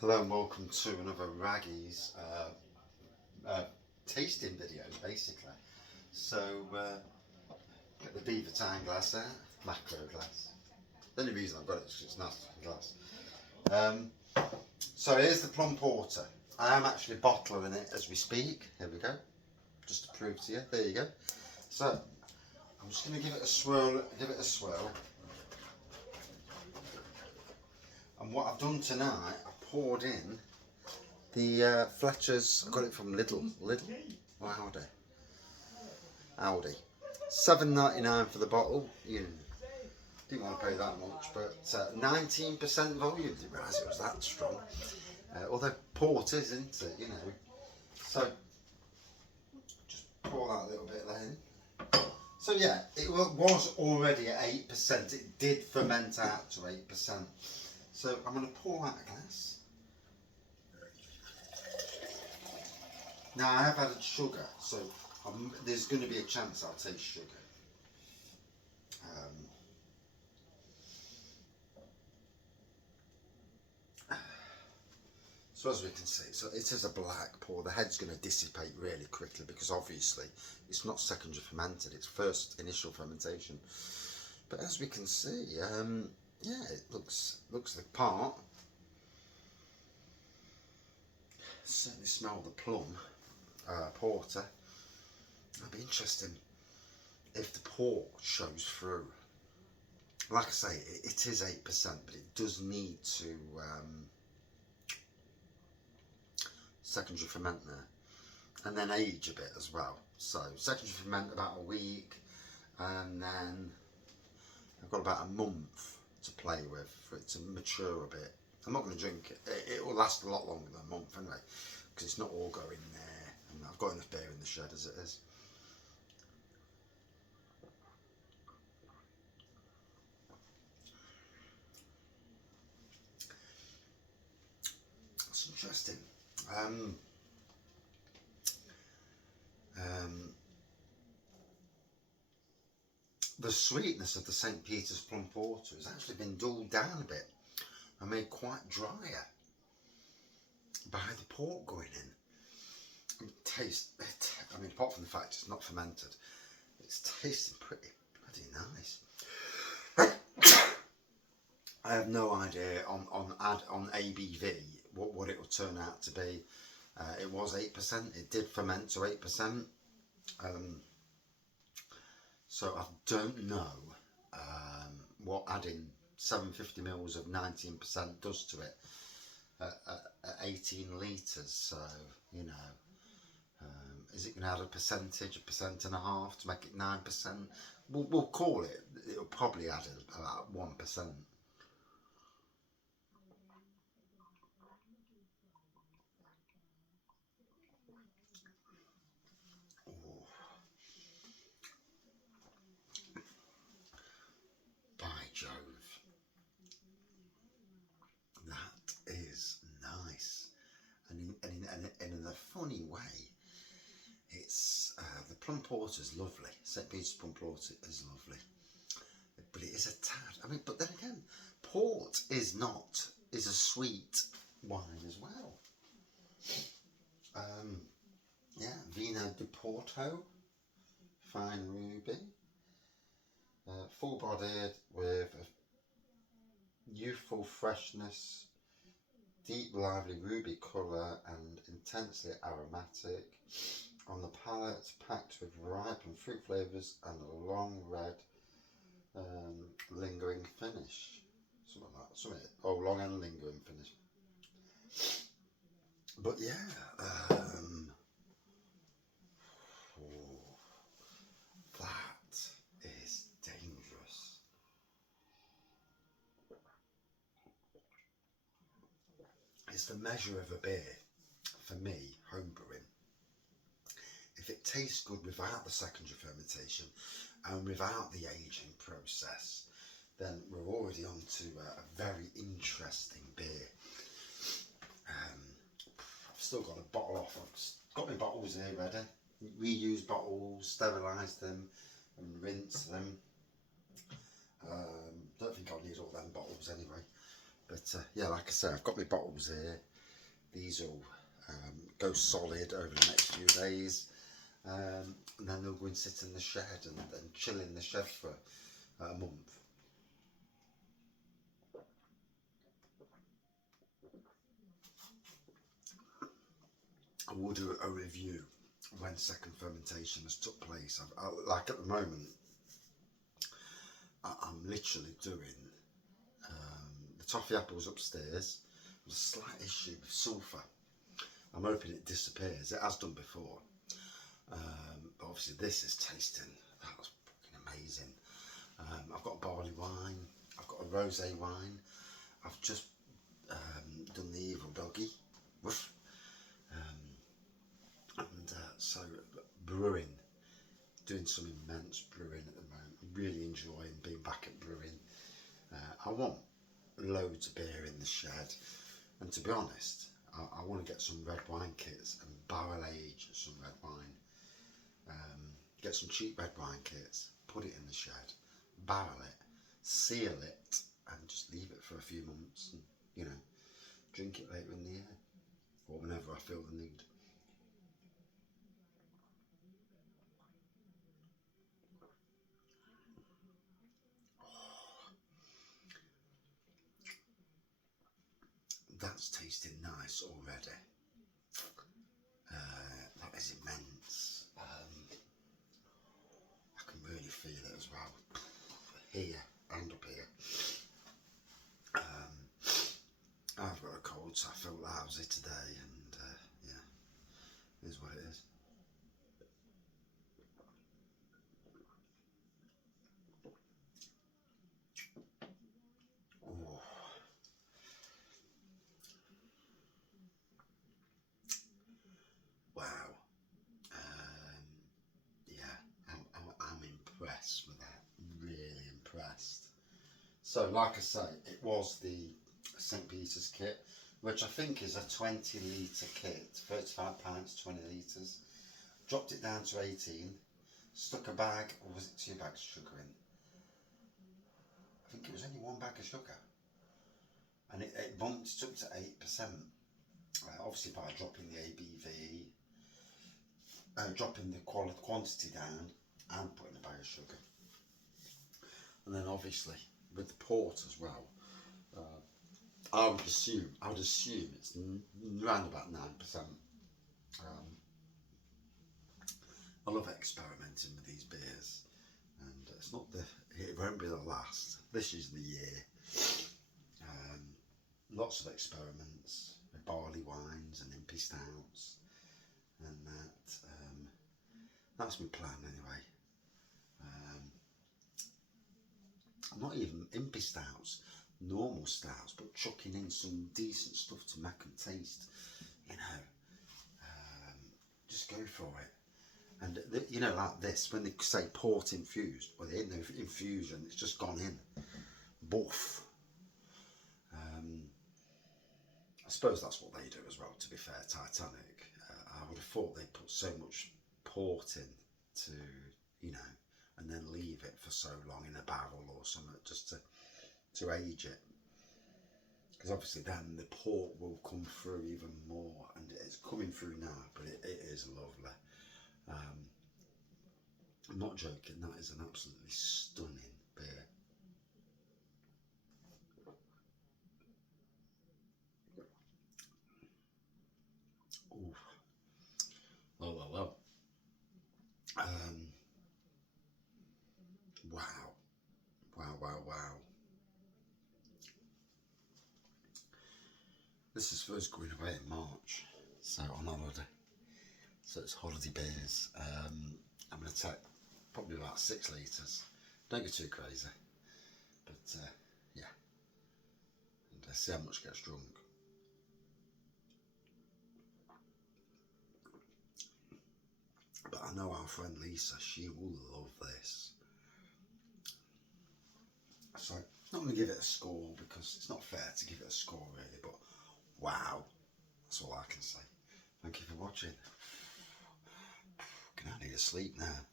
Hello and welcome to another Raggy's tasting video, basically. So, get the beaver time glass out, macro glass. The only reason I've got it is because it's nice glass. So here's the Plum Porter. I am actually bottling it as we speak. Here we go. Just to prove to you. There you go. So, I'm just going to give it a swirl. And what I've done tonight, I poured in the Fletchers. I got it from Lidl or Aldi. $7.99 for the bottle. You didn't want to pay that much, but 19% volume. Didn't realise it was that strong. Although port is, isn't it? You know. So just pour that little bit then. So yeah, it was already at 8%. It did ferment out to 8%. So I'm going to pour out a glass. Now I have added sugar, so there's going to be a chance I'll taste sugar. So as we can see, so it is a black pour. The head's going to dissipate really quickly because obviously it's not secondary fermented, it's first initial fermentation. But as we can see, yeah, it looks the part. Certainly smell the plum porter. It'll be interesting if the port shows through. Like I say, it is 8%, but it does need to secondary ferment there, and then age a bit as well. So secondary ferment about a week, and then I've got about a month to play with for it to mature a bit. I'm not going to drink it. It will last a lot longer than a month anyway, because it's not all going there, and I've got enough beer in the shed as it is. It's interesting. The sweetness of the St Peters Plum Porter has actually been dulled down a bit and made quite drier by the port going in. I mean, apart from the fact it's not fermented, it's tasting pretty nice. I have no idea on ABV what it will turn out to be. It was 8%. It did ferment to 8%. So I don't know what adding 750 mils of 19% does to it at 18 litres. So, you know, is it going to add a 1.5% to make it 9%? We'll call it. It'll probably add about 1%. By Jove, that is nice, and in a funny way, it's the Plum Porter is lovely. St Peters Plum Porter is lovely, but it is a tad. I mean, but then again, port is a sweet wine as well. Yeah, Vino di Porto, fine ruby, full-bodied with a youthful freshness, deep lively ruby colour and intensely aromatic. On the palate, packed with ripened fruit flavours and a long red lingering finish. Long and lingering finish. But yeah, that is dangerous. It's the measure of a beer, for me, homebrewing. If it tastes good without the secondary fermentation and without the aging process, then we're already on to a very interesting beer. I've still got a bottle off. I've got my bottles here ready. Reuse bottles, sterilise them and rinse them. Don't think I'll need all them bottles anyway. But yeah, like I say, I've got my bottles here. These will go solid over the next few days, and then they'll go and sit in the shed and chill in the shed for a month. I will do a review when second fermentation has took place. Like at the moment, I'm literally doing the toffee apples upstairs. There's a slight issue with sulphur. I'm hoping it disappears. It has done before. But obviously this is tasting, that was fucking amazing. I've got a barley wine, I've got a rosé wine, I've just done the evil doggy. Woof. So brewing, doing some immense brewing at the moment. I'm really enjoying being back at brewing. I want loads of beer in the shed, and to be honest, I want to get some red wine kits and barrel age some red wine. Get some cheap red wine kits, put it in the shed, barrel it, seal it, and just leave it for a few months, and you know, drink it later in the year or whenever I feel the need. That's tasting nice already. That is immense. I can really feel it as well, here and up here. I've got a cold, so I feel lousy today, and yeah, it is what it is. Oh. Wow. Yeah, I'm impressed with that. Really impressed. So, like I say, it was the St Peters kit, which I think is a 20 litre kit, £35, 20 litres. Dropped it down to 18, stuck a bag, or was it 2 bags of sugar in? I think it was only 1 bag of sugar. And it bumped up to 8%. Obviously by dropping the ABV, dropping the quantity down, and putting a bag of sugar. And then obviously with the port as well, I would assume it's around about 9%. I love experimenting with these beers, and it won't be the last. This is the year. Lots of experiments with barley wines and impy stouts, and that's my plan anyway. Not even impy stouts, normal stouts, but chucking in some decent stuff to make them taste, you know, just go for it. And you know, like this, when they say port infused, well, there ain't no infusion, it's just gone in. Boof. I suppose that's what they do as well, to be fair, Titanic. I would have thought they'd put so much port in to, you know, and then leave it for so long in a barrel or something just to age it. Because obviously then the port will come through even more, and it's coming through now, but it is lovely. I'm not joking, that is an absolutely stunning beer. Ooh. Well. Wow. This is first going away in March, so on holiday. So it's holiday beers. I'm going to take probably about 6 litres. Don't go too crazy, but yeah, and see how much gets drunk. But I know our friend Lisa, she will love this. So I'm not going to give it a score because it's not fair to give it a score really, but wow, that's all I can say. Thank you for watching. I need to sleep now.